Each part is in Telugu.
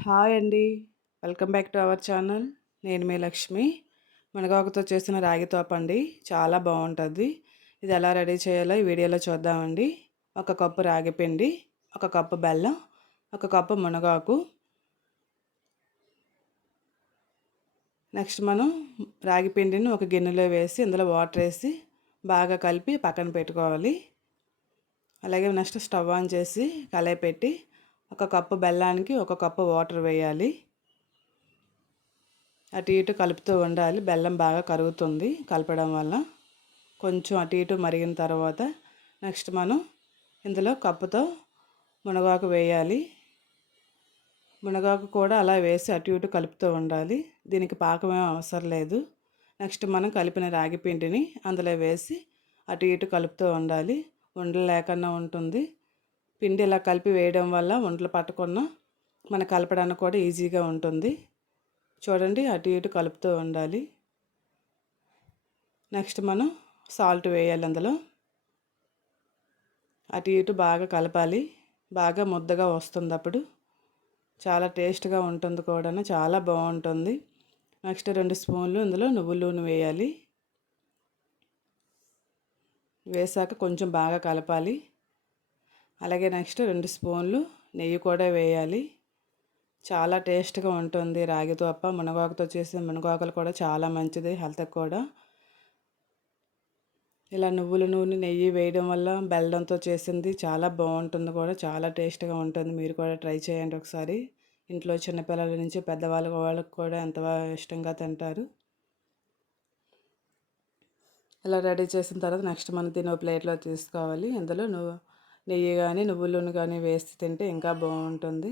హాయ్ అండి. Welcome back to our channel. నేను మీ లక్ష్మి. మునగాకుతో చేసిన రాగి తోపండి. చాలా బావుంటది. ఇది ఎలా రెడీ చేయాలో ఈ వీడియోలో చూద్దామండి. ఒక కప్పు రాగి పిండి, ఒక కప్పు బెల్లం, ఒక కప్పు మునగాకు. నెక్స్ట్ మనం రాగి పిండిని ఒక గిన్నెలో వేసి ఇందులో వాటర్ వేసి బాగా కలిపి పక్కన పెట్టుకోవాలి. అలాగే నెక్స్ట్ స్టవ్ ఆన్ చేసి కళాయి పెట్టి ఒక కప్పు బెల్లానికి ఒక కప్పు వాటర్ వేయాలి. అటు ఇటు కలుపుతూ ఉండాలి. బెల్లం బాగా కరుగుతుంది కలపడం వల్ల. కొంచెం అటు ఇటు మరిగిన తర్వాత నెక్స్ట్ మనం ఇందులో కప్పుతో మునగాకు వేయాలి. మునగాకు కూడా అలా వేసి అటు ఇటు కలుపుతూ ఉండాలి. దీనికి పాకం ఏం అవసరం లేదు. నెక్స్ట్ మనం కలిపిన రాగి పిండిని అందులో వేసి అటు ఇటు కలుపుతూ ఉండాలి. ఉండలు లేకుండా ఉంటుంది. పిండి ఇలా కలిపి వేయడం వల్ల ఉండలు పట్టకుండా మన కలపడానికి కూడా ఈజీగా ఉంటుంది. చూడండి అటు ఇటు కలుపుతూ ఉండాలి. నెక్స్ట్ మనం సాల్ట్ వేయాలి అందులో. అటు ఇటు బాగా కలపాలి. బాగా ముద్దగా వస్తుంది అప్పుడు. చాలా టేస్ట్గా ఉంటుంది కూడా, చాలా బాగుంటుంది. నెక్స్ట్ 2 స్పూన్లు ఇందులో నువ్వుల నూనె వేయాలి. వేసాక కొంచెం బాగా కలపాలి. అలాగే నెక్స్ట్ 2 స్పూన్లు నెయ్యి కూడా వేయాలి. చాలా టేస్ట్గా ఉంటుంది రాగి దోప. మునగాకుతో చేసిన మునగాకులు కూడా చాలా మంచిది హెల్త్కి కూడా. ఇలా నువ్వుల నూనె నెయ్యి వేయడం వల్ల బెల్లంతో చేసింది చాలా బాగుంటుంది కూడా, చాలా టేస్ట్గా ఉంటుంది. మీరు కూడా ట్రై చేయండి ఒకసారి. ఇంట్లో చిన్నపిల్లల నుంచి వాళ్ళకి కూడా ఎంత ఇష్టంగా తింటారు. ఇలా రెడీ చేసిన తర్వాత నెక్స్ట్ మనం తినే ప్లేట్లో తీసుకోవాలి. ఇందులో నెయ్యి కానీ నువ్వుల నూనె కానీ వేసి తింటే ఇంకా బాగుంటుంది.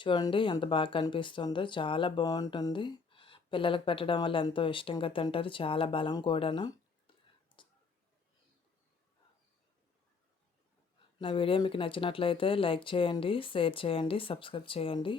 చూడండి ఎంత బాగా కనిపిస్తుందో, చాలా బాగుంటుంది. పిల్లలకు పెట్టడం వల్ల ఎంతో ఇష్టంగా తింటారు. చాలా బలం కూడాను. నా వీడియో మీకు నచ్చినట్లయితే లైక్ చేయండి, షేర్ చేయండి, సబ్స్క్రైబ్ చేయండి.